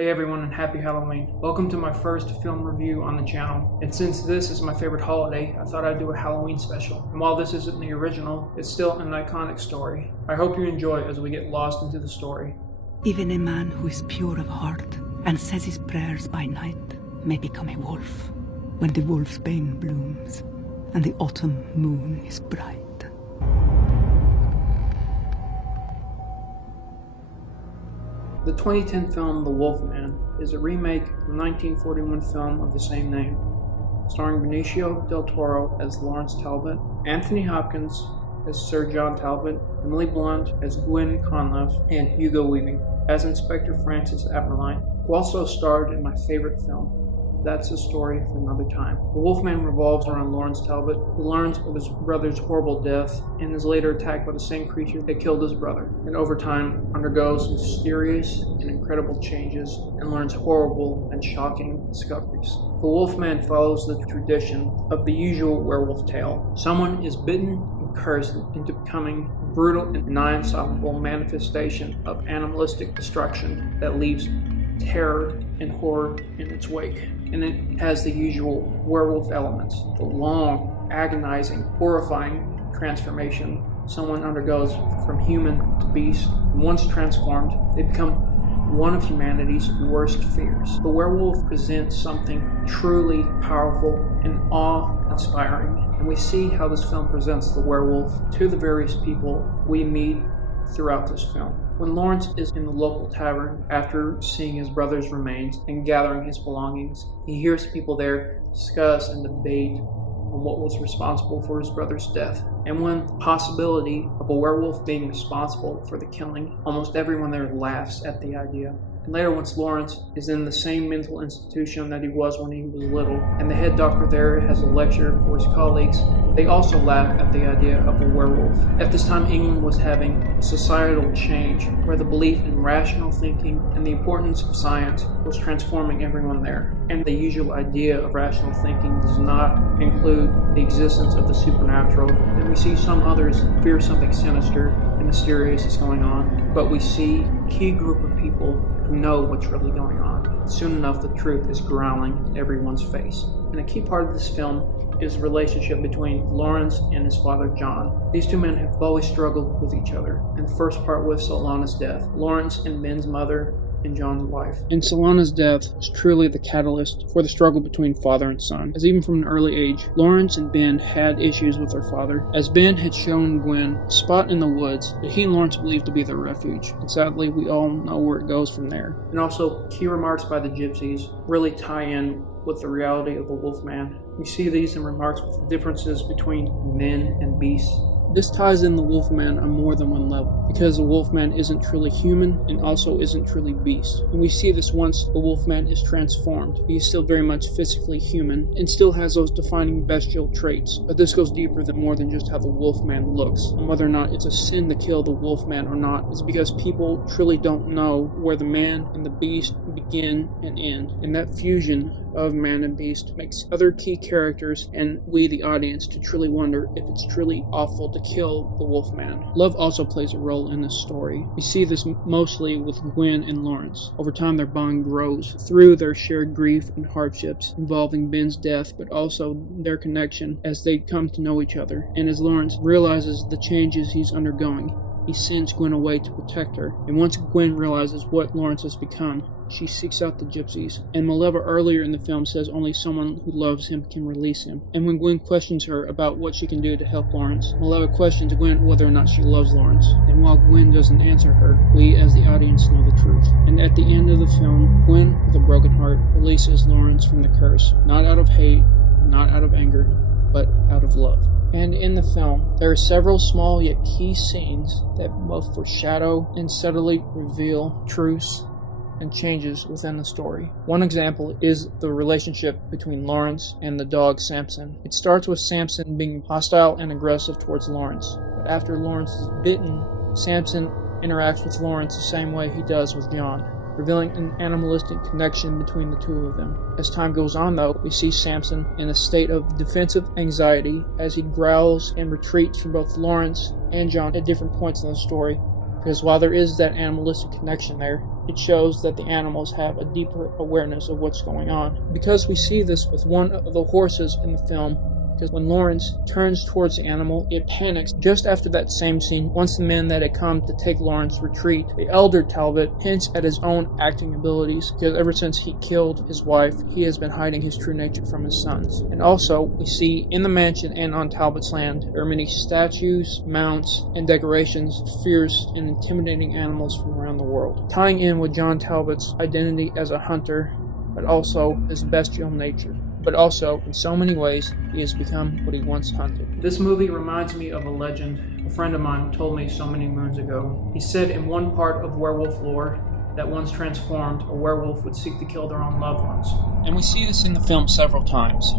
Hey everyone, and happy Halloween. Welcome to my first film review on the channel. And since this is my favorite holiday, I thought I'd do a Halloween special. And while this isn't the original, it's still an iconic story. I hope you enjoy as we get lost into the story. Even a man who is pure of heart and says his prayers by night may become a wolf when the wolfsbane blooms and the autumn moon is bright. The 2010 film The Wolfman is a remake of the 1941 film of the same name, starring Benicio del Toro as Lawrence Talbot, Anthony Hopkins as Sir John Talbot, Emily Blunt as Gwen Conliffe, and Hugo Weaving as Inspector Francis Aberline, who also starred in my favorite film. That's a story for another time. The Wolfman revolves around Lawrence Talbot, who learns of his brother's horrible death and is later attacked by the same creature that killed his brother, and over time undergoes mysterious and incredible changes and learns horrible and shocking discoveries. The Wolfman follows the tradition of the usual werewolf tale. Someone is bitten and cursed into becoming a brutal and nigh-unstoppable manifestation of animalistic destruction that leaves terror and horror in its wake. And it has the usual werewolf elements, the long, agonizing, horrifying transformation someone undergoes from human to beast. And once transformed, they become one of humanity's worst fears. The werewolf presents something truly powerful and awe-inspiring, and we see how this film presents the werewolf to the various people we meet throughout this film. When Lawrence is in the local tavern after seeing his brother's remains and gathering his belongings, he hears people there discuss and debate on what was responsible for his brother's death. And when the possibility of a werewolf being responsible for the killing, almost everyone there laughs at the idea. And later, once Lawrence is in the same mental institution that he was when he was little, and the head doctor there has a lecture for his colleagues, they also laugh at the idea of a werewolf. At this time, England was having a societal change where the belief in rational thinking and the importance of science was transforming everyone there. And the usual idea of rational thinking does not include the existence of the supernatural, and we see some others fear something sinister and mysterious is going on, but we see a key group of people who know what's really going on. Soon enough, the truth is growling in everyone's face. And a key part of this film is the relationship between Lawrence and his father John. These two men have always struggled with each other. And the first part was Solana's death. Lawrence and Ben's mother and John's wife. And Solana's death was truly the catalyst for the struggle between father and son, as even from an early age, Lawrence and Ben had issues with their father, as Ben had shown Gwen a spot in the woods that he and Lawrence believed to be their refuge, and sadly we all know where it goes from there. And also, key remarks by the gypsies really tie in with the reality of the Wolfman. We see these in remarks with the differences between men and beasts. This ties in the Wolfman on more than one level, because the Wolfman isn't truly human and also isn't truly beast. And we see this once the Wolfman is transformed. He is still very much physically human and still has those defining bestial traits. But this goes deeper than more than just how the Wolfman looks. And whether or not it's a sin to kill the Wolfman or not is because people truly don't know where the man and the beast begin and end. And that fusion of man and beast makes other key characters and we the audience to truly wonder if it's truly awful to kill the Wolfman. Love also plays a role in this story. We see this mostly with Gwen and Lawrence. Over time their bond grows through their shared grief and hardships involving Ben's death, but also their connection as they come to know each other. And as Lawrence realizes the changes he's undergoing, he sends Gwen away to protect her. And once Gwen realizes what Lawrence has become, she seeks out the gypsies. And Maleva earlier in the film says only someone who loves him can release him. And when Gwen questions her about what she can do to help Lawrence, Maleva questions Gwen whether or not she loves Lawrence. And while Gwen doesn't answer her, we as the audience know the truth. And at the end of the film, Gwen, with a broken heart, releases Lawrence from the curse. Not out of hate, not out of anger, but out of love. And in the film, there are several small yet key scenes that both foreshadow and subtly reveal truths and changes within the story. One example is the relationship between Lawrence and the dog Samson. It starts with Samson being hostile and aggressive towards Lawrence, but after Lawrence is bitten, Samson interacts with Lawrence the same way he does with John, revealing an animalistic connection between the two of them. As time goes on though, we see Samson in a state of defensive anxiety as he growls and retreats from both Lawrence and John at different points in the story, because while there is that animalistic connection there, it shows that the animals have a deeper awareness of what's going on. Because we see this with one of the horses in the film, because when Lawrence turns towards the animal, it panics. Just after that same scene, once the men that had come to take Lawrence retreat, the elder Talbot hints at his own acting abilities, because ever since he killed his wife, he has been hiding his true nature from his sons. And also, we see in the mansion and on Talbot's land, there are many statues, mounts, and decorations of fierce and intimidating animals from around the world, tying in with John Talbot's identity as a hunter, but also his bestial nature. But also, in so many ways, he has become what he once hunted. This movie reminds me of a legend a friend of mine told me so many moons ago. He said in one part of werewolf lore that once transformed, a werewolf would seek to kill their own loved ones. And we see this in the film several times,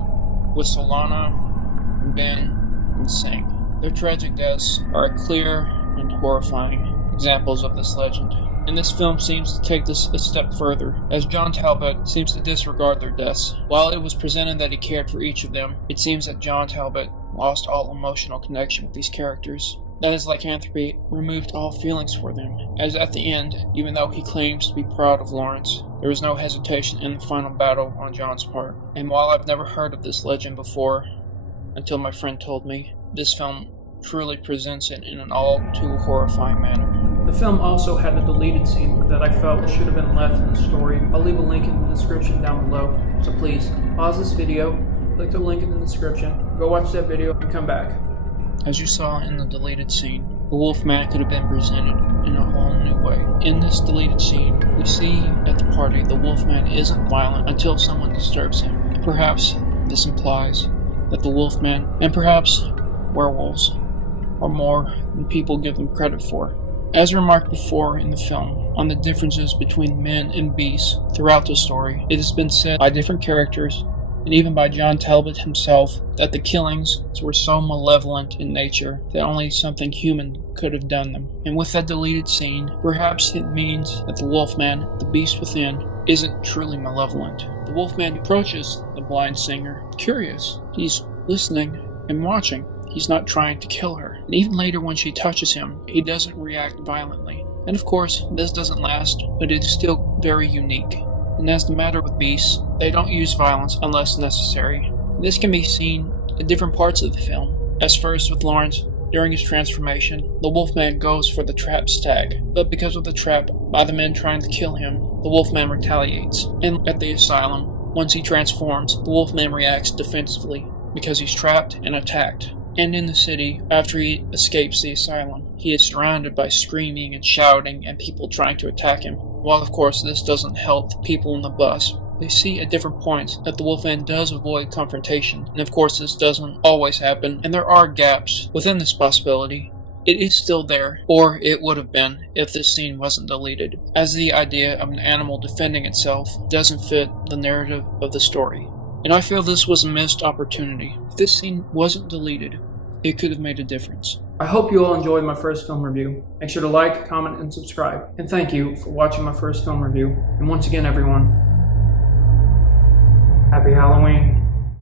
with Solana, Ben, and Singh. Their tragic deaths are clear and horrifying examples of this legend. And this film seems to take this a step further, as John Talbot seems to disregard their deaths. While it was presented that he cared for each of them, it seems that John Talbot lost all emotional connection with these characters. That his lycanthropy removed all feelings for them, as at the end, even though he claims to be proud of Lawrence, there was no hesitation in the final battle on John's part. And while I've never heard of this legend before, until my friend told me, this film truly presents it in an all too horrifying manner. The film also had a deleted scene that I felt should have been left in the story. I'll leave a link in the description down below, so please pause this video, click the link in the description, go watch that video, and come back. As you saw in the deleted scene, the Wolfman could have been presented in a whole new way. In this deleted scene, we see at the party the Wolfman isn't violent until someone disturbs him. Perhaps this implies that the Wolfman, and perhaps werewolves, are more than people give them credit for. As remarked before in the film on the differences between men and beasts throughout the story, it has been said by different characters, and even by John Talbot himself, that the killings were so malevolent in nature that only something human could have done them. And with that deleted scene, perhaps it means that the Wolfman, the beast within, isn't truly malevolent. The Wolfman approaches the blind singer, curious. He's listening and watching. He's not trying to kill her. And even later when she touches him, he doesn't react violently. And of course, this doesn't last, but it is still very unique. And as the matter with beasts, they don't use violence unless necessary. This can be seen in different parts of the film. As first with Lawrence, during his transformation, the Wolfman goes for the trapped stag. But because of the trap by the men trying to kill him, the Wolfman retaliates. And at the asylum, once he transforms, the Wolfman reacts defensively because he's trapped and attacked. And in the city, after he escapes the asylum, he is surrounded by screaming and shouting and people trying to attack him. While of course this doesn't help the people in the bus, we see at different points that the Wolfman does avoid confrontation. And of course this doesn't always happen, and there are gaps within this possibility. It is still there, or it would have been if this scene wasn't deleted, as the idea of an animal defending itself doesn't fit the narrative of the story. And I feel this was a missed opportunity. If this scene wasn't deleted, it could have made a difference. I hope you all enjoyed my first film review. Make sure to like, comment, and subscribe. And thank you for watching my first film review. And once again, everyone, happy Halloween.